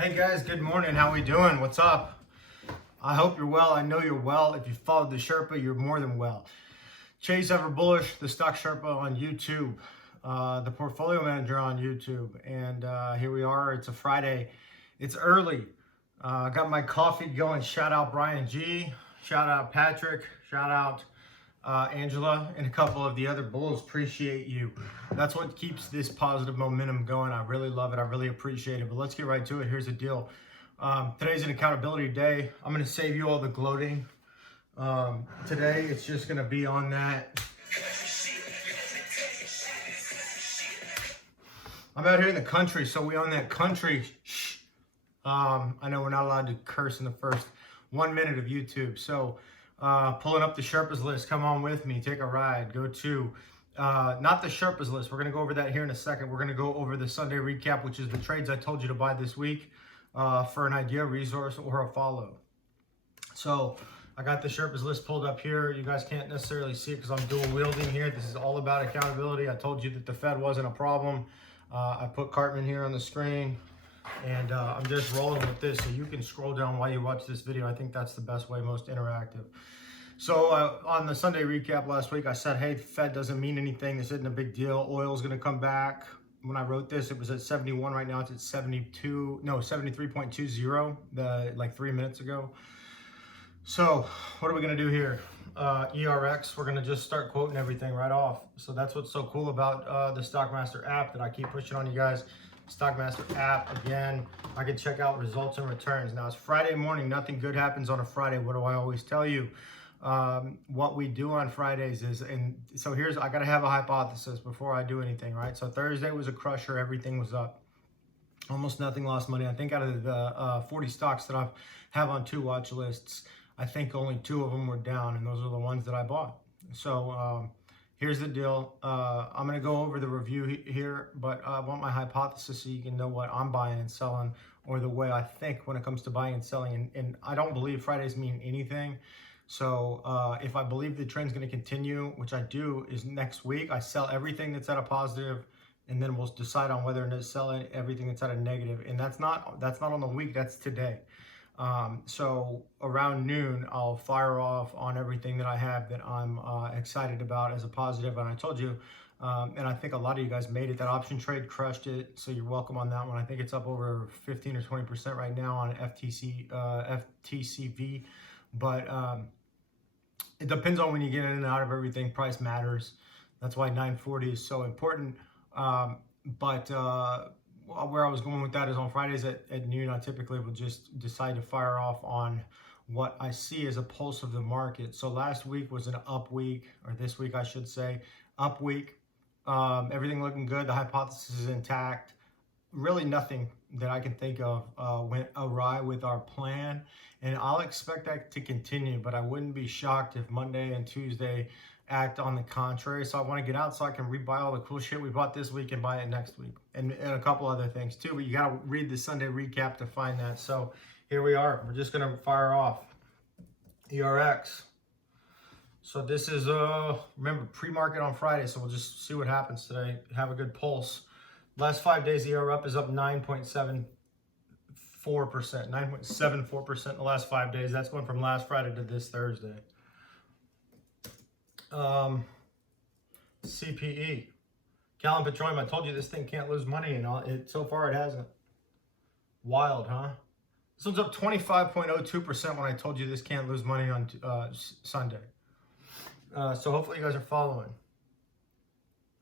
Hey guys, good morning. How we doing? What's up? I hope you're well. I know you're well. If you followed the Sherpa, you're more than well. Chase Ever Bullish, the Stock Sherpa on YouTube, the Portfolio Manager on YouTube, and here we are. It's a Friday. It's early. I got my coffee going. Shout out Brian G. Shout out Patrick. Shout out Angela and a couple of the other bulls. Appreciate you. That's what keeps this positive momentum going. I really love it. I really appreciate it. But let's get right to it. Here's the deal. Today's an accountability day. I'm going to save you all the gloating. Today, it's just going to be on that. I'm out here in the country, so we on that country. I know we're not allowed to curse in the first 1 minute of YouTube. So pulling up the Sherpa's list. Come on with me. Take a ride. Go to, not the Sherpa's list. We're going to go over that here in a second. We're going to go over the Sunday recap, which is the trades I told you to buy this week for an idea, resource, or a follow. So I got the Sherpa's list pulled up here. You guys can't necessarily see it because I'm dual wielding here. This is all about accountability. I told you that the Fed wasn't a problem. I put Cartman here on the screen. And I'm just rolling with this, so you can scroll down while you watch this video. I think that's the best way, most interactive. So on the Sunday recap last week, I said, hey, the Fed doesn't mean anything. This isn't a big deal. Oil's going to come back. When I wrote this, it was at 71. Right now, it's at 73.20, like 3 minutes ago. So what are we going to do here? ERX, we're going to just start quoting everything right off. So that's what's so cool about the Stockmaster app that I keep pushing on you guys. Stockmaster app, again, I can check out results and returns. Now, it's Friday morning. Nothing good happens on a Friday. What do I always tell you? What we do on Fridays is, and so I got to have a hypothesis before I do anything, right? So Thursday was a crusher. Everything was up. Almost nothing lost money. I think out of the 40 stocks that I have on 2 watch lists, I think only 2 of them were down, and those are the ones that I bought. So, here's the deal. I'm going to go over the review here, but I want my hypothesis so you can know what I'm buying and selling, or the way I think when it comes to buying and selling. And I don't believe Fridays mean anything. So if I believe the trend's going to continue, which I do, is next week, I sell everything that's at a positive, and then we'll decide on whether to sell everything that's at a negative. And that's not on the week, that's today. So around noon, I'll fire off on everything that I have that I'm excited about as a positive. And I told you, and I think a lot of you guys made it. That option trade crushed it, so you're welcome on that one. I think it's up over 15 or 20% right now on FTCV. But it depends on when you get in and out of everything. Price matters. That's why 940 is so important. Where I was going with that is on Fridays at noon, I typically will just decide to fire off on what I see as a pulse of the market. So last week was an up week, or this week I should say, up week. Everything looking good. The hypothesis is intact. Really nothing that I can think of went awry with our plan. And I'll expect that to continue, but I wouldn't be shocked if Monday and Tuesday act on the contrary. So I want to get out so I can rebuy all the cool shit we bought this week and buy it next week, and a couple other things too. But you got to read the Sunday recap to find that. So here we are. We're just gonna fire off ERX. So this is remember, pre-market on Friday, so we'll just see what happens today. Have a good pulse. Last 5 days, the ER up is up 9.74%. 9.74% in the last 5 days. That's going from last Friday to this Thursday. CPE, Callum Petroleum. I told you this thing can't lose money, and so far it hasn't. Wild, huh? This one's up 25.02% when I told you this can't lose money on Sunday. So hopefully you guys are following.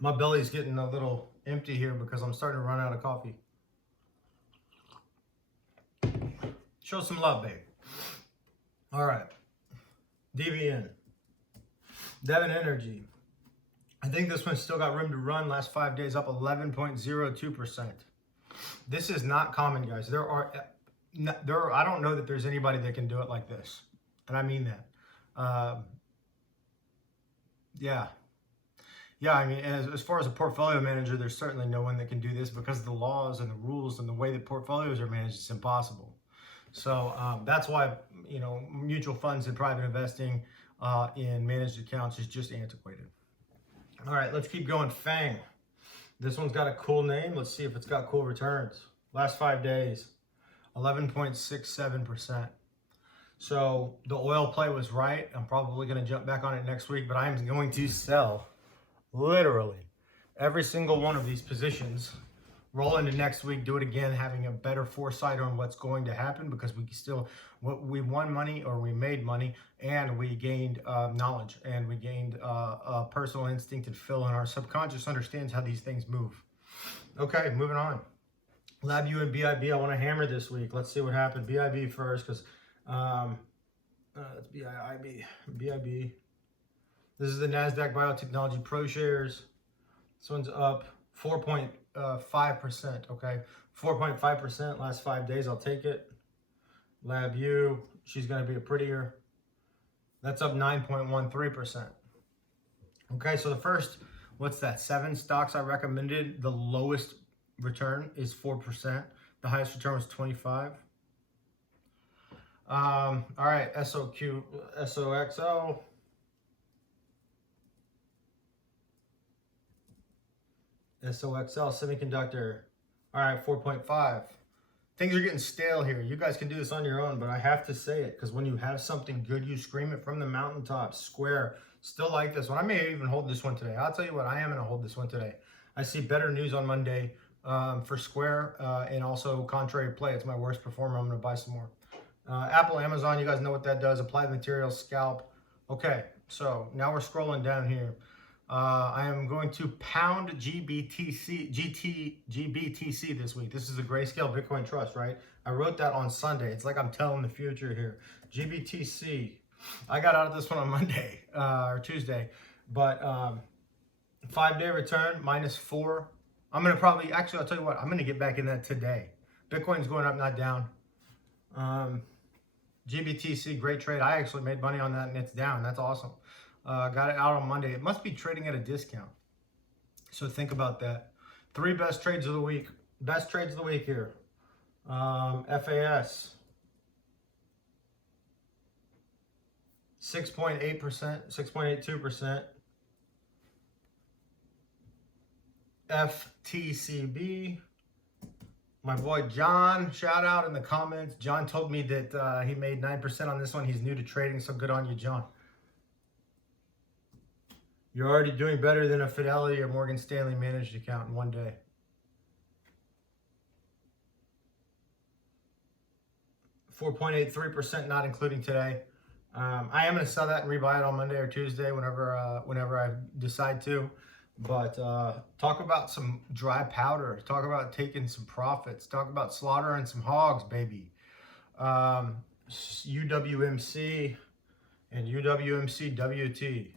My belly's getting a little empty here because I'm starting to run out of coffee. Show some love, babe. All right. DVN. Devon Energy. I think this one's still got room to run. Last 5 days up 11.02%. This is not common, guys. I don't know that there's anybody that can do it like this. And I mean that. Yeah, I mean, as far as a portfolio manager, there's certainly no one that can do this because of the laws and the rules and the way that portfolios are managed. It's impossible. So that's why, mutual funds and private investing in managed accounts is just antiquated. All right, let's keep going. FANG. This one's got a cool name. Let's see if it's got cool returns. Last 5 days, 11.67%. So the oil play was right. I'm probably going to jump back on it next week, but I am going to sell literally every single one of these positions, roll into next week, do it again, having a better foresight on what's going to happen, because we won money, or we made money, and we gained knowledge, and we gained a personal instinct and feel, and our subconscious understands how these things move. Okay, moving on. LabU and BIB, I want to hammer this week. Let's see what happened. BIB first, because it's BIB. This is the NASDAQ Biotechnology Pro Shares. This one's up 4.5%, okay? 4.5% last 5 days, I'll take it. LabU, she's gonna be a prettier. That's up 9.13%. Okay, so the first, what's that, 7 stocks I recommended, the lowest return is 4%. The highest return was 25. All right, SOXO. SOXL semiconductor. All right, 4.5. Things are getting stale here. You guys can do this on your own, but I have to say it, because when you have something good, you scream it from the mountaintops. Square, still like this one. I may even hold this one today. I'll tell you what, I am going to hold this one today. I see better news on Monday for Square, and also contrary play. It's my worst performer. I'm going to buy some more. Apple, Amazon, you guys know what that does. Applied Materials, scalp. Okay, so now we're scrolling down here. I am going to pound GBTC this week. This is a Grayscale Bitcoin Trust, right? I wrote that on Sunday. It's like I'm telling the future here. GBTC. I got out of this one on Monday or Tuesday, but 5-day return -4. I'm going to probably, actually, I'll tell you what, I'm going to get back in that today. Bitcoin's going up, not down. GBTC, great trade. I actually made money on that, and it's down. That's awesome. Got it out on Monday. It must be trading at a discount. So think about that. 3 best trades of the week. Best trades of the week here. FAS. 6.8%, 6.82%. FTCB. My boy John, shout out in the comments. John told me that he made 9% on this one. He's new to trading, so good on you, John. You're already doing better than a Fidelity or Morgan Stanley managed account in one day. $4.83%, not including today. I am going to sell that and rebuy it on Monday or Tuesday, whenever I decide to. But talk about some dry powder. Talk about taking some profits. Talk about slaughtering some hogs, baby. UWMC and UWMC WT.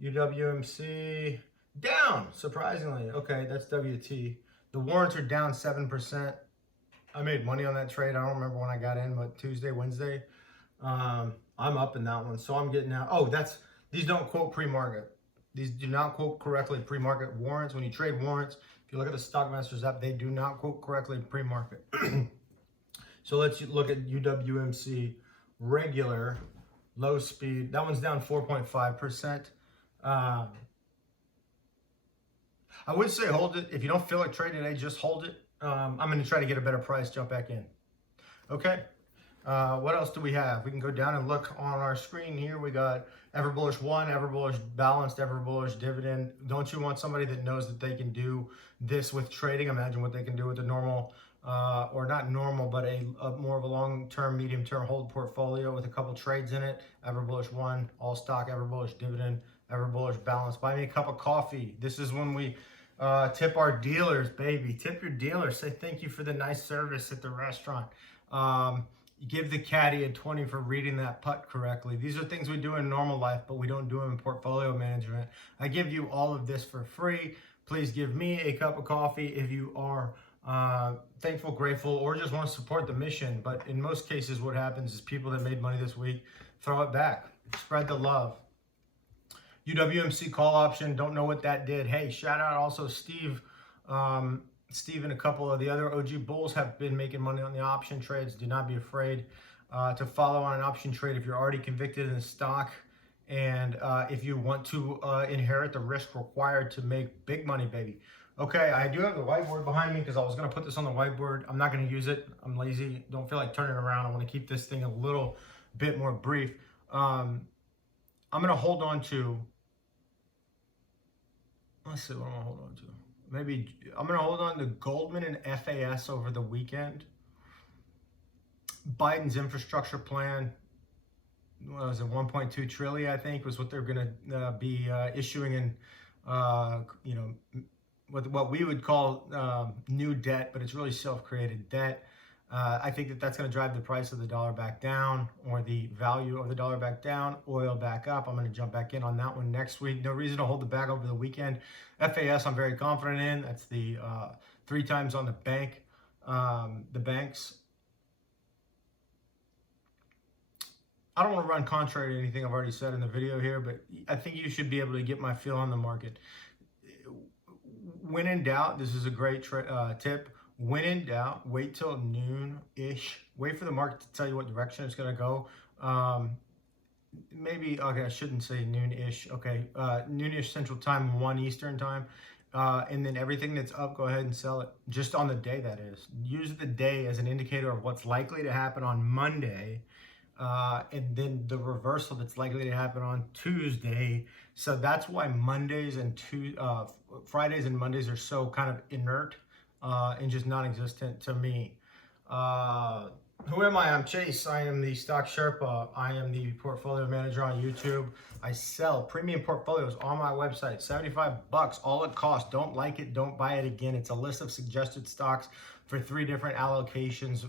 UWMC down, surprisingly. Okay, that's WT. The warrants are down 7%. I made money on that trade. I don't remember when I got in, but Tuesday, Wednesday. I'm up in that one, so I'm getting out. Oh, these don't quote pre-market. These do not quote correctly pre-market warrants. When you trade warrants, if you look at the Stockmasters app, they do not quote correctly pre-market. So let's look at UWMC regular, low speed. That one's down 4.5%. I would say hold it. If you don't feel like trading today, just hold it. I'm going to try to get a better price, jump back in. Okay. What else do we have? We can go down and look on our screen here. We got Ever Bullish 1, Ever Bullish Balanced, Ever Bullish Dividend. Don't you want somebody that knows that they can do this with trading? Imagine what they can do with a normal, or not normal, but a more of a long-term, medium-term hold portfolio with a couple trades in it. Ever Bullish 1, all stock, Ever Bullish Dividend, Ever Bullish Balanced. Buy me a cup of coffee. This is when we tip our dealers, baby. Tip your dealers. Say thank you for the nice service at the restaurant. Give the caddy a 20 for reading that putt correctly. These are things we do in normal life, but we don't do them in portfolio management. I give you all of this for free. Please give me a cup of coffee if you are thankful, grateful, or just want to support the mission. But in most cases, what happens is people that made money this week throw it back. Spread the love. UWMC call option. Don't know what that did. Hey, shout out also Steve. Steve and a couple of the other OG Bulls have been making money on the option trades. Do not be afraid to follow on an option trade if you're already convicted in the stock And if you want to inherit the risk required to make big money, baby. Okay, I do have the whiteboard behind me because I was going to put this on the whiteboard. I'm not going to use it. I'm lazy. Don't feel like turning it around. I want to keep this thing a little bit more brief. I'm going to hold on to, let's see, what am I holding on to? Maybe I'm going to hold on to Goldman and FAS over the weekend. Biden's infrastructure plan, what was it, 1.2 trillion, I think, was what they're going to be issuing in, you know, what we would call new debt, but it's really self-created debt. I think that that's going to drive the price of the dollar back down, or the value of the dollar back down, oil back up. I'm going to jump back in on that one next week. No reason to hold the bag over the weekend. FAS, I'm very confident in. That's the 3 times on the bank. The banks. I don't want to run contrary to anything I've already said in the video here, but I think you should be able to get my feel on the market. When in doubt, this is a great tip. When in doubt, wait till noon-ish. Wait for the market to tell you what direction it's going to go. Maybe, okay, I shouldn't say noon-ish. Okay, noon-ish Central Time, 1 Eastern Time. And then everything that's up, go ahead and sell it. Just on the day, that is. Use the day as an indicator of what's likely to happen on Monday. And then the reversal that's likely to happen on Tuesday. So that's why Mondays and Fridays and Mondays are so kind of inert and just non-existent to me. Who am I? I'm Chase. I am the Stock Sherpa. I am the portfolio manager on YouTube. I sell premium portfolios on my website. $75, all it costs. Don't like it, don't buy it again. It's a list of suggested stocks for 3 different allocations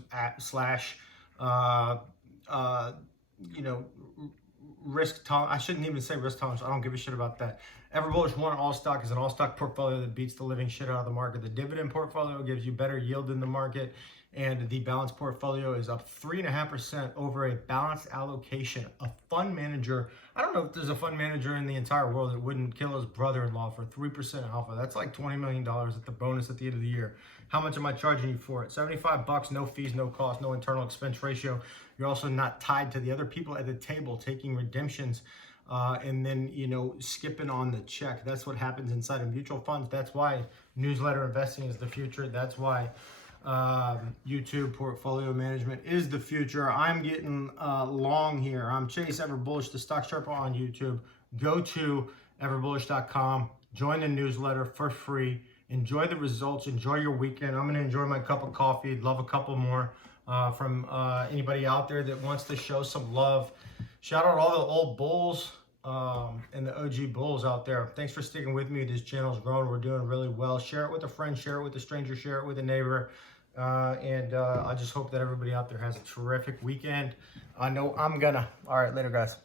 you know, risk tolerance. I shouldn't even say risk tolerance. I don't give a shit about that. Everbullish One All Stock is an all stock portfolio that beats the living shit out of the market. The dividend portfolio gives you better yield than the market, and the balanced portfolio is up 3.5% over a balanced allocation. A fund manager, I don't know if there's a fund manager in the entire world that wouldn't kill his brother-in-law for 3% alpha. That's like $20 million at the bonus at the end of the year. How much am I charging you for it? $75, no fees, no cost, no internal expense ratio. You're also not tied to the other people at the table taking redemptions and then, you know, skipping on the check. That's what happens inside of mutual funds. That's why newsletter investing is the future. That's why YouTube portfolio management is the future. I'm getting long here. I'm Chase Everbullish, the Stock Sherpa on YouTube. Go to everbullish.com, join the newsletter for free. Enjoy the results. Enjoy your weekend. I'm going to enjoy my cup of coffee. Love a couple more from anybody out there that wants to show some love. Shout out all the old bulls and the OG bulls out there. Thanks for sticking with me. This channel's growing. We're doing really well. Share it with a friend. Share it with a stranger. Share it with a neighbor. I just hope that everybody out there has a terrific weekend. I know I'm gonna. All right, later, guys.